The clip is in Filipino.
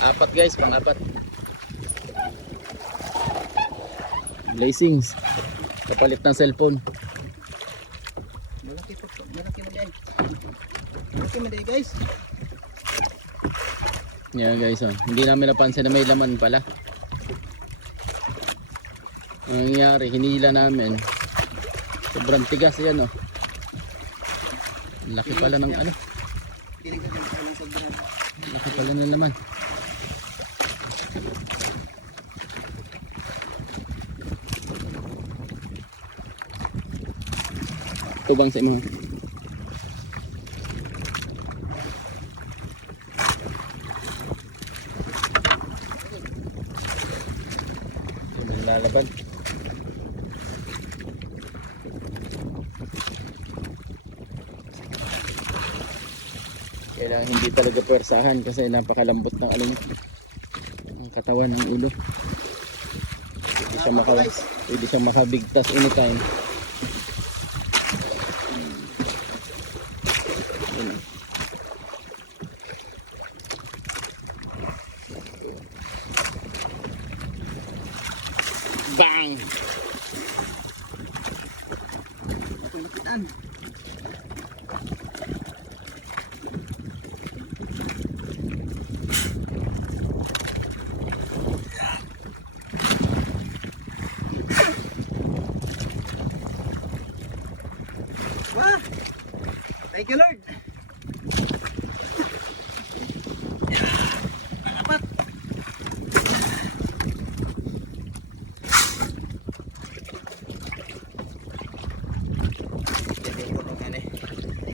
Apat guys, pang-apat. Blessings. Kapalit ng cellphone. Malaki po. Malaki mo dyan. Malaki mo dyan guys. Yan guys, oh. Hindi namin napansin na may laman pala. Ang nangyari, hinila namin. Sobrang tigas yan, oh. Laki pala ng ano. Laki pala ng laman. Tubang sa imo. Lalaban. Kailangan hindi talaga pwersahan kasi napakalambot ng ano niya, ang katawan ng ulo. Pwede siya makabigtas anytime. Bang! Lapitan. Wah! Thank you Lord.